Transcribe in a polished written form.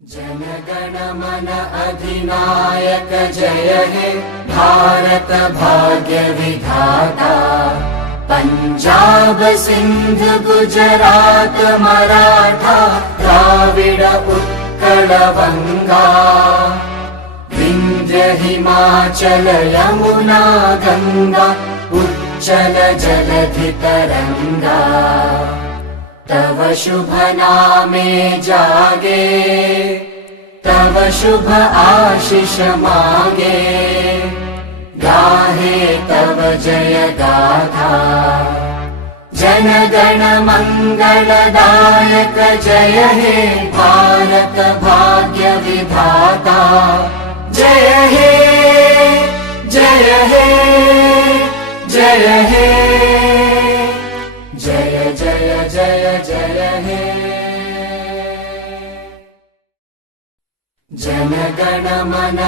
जनगण मन अधिनायक जय हे भारत भाग्य विधाता। पंजाब सिंध गुजरात मराठा द्राविड उत्कल बंगा। विंध्य हिमाचल यमुना गंगा उच्चल जलधि तरंगा। तव शुभ नामे जागे तव शुभ आशीष मांगे। गाहे तव जय गाथा जनगण मंगलदायक जय हे भारत भाग्य विधाता। जय हे जय हे जय हे जय जय जय जय हे। जनगण मन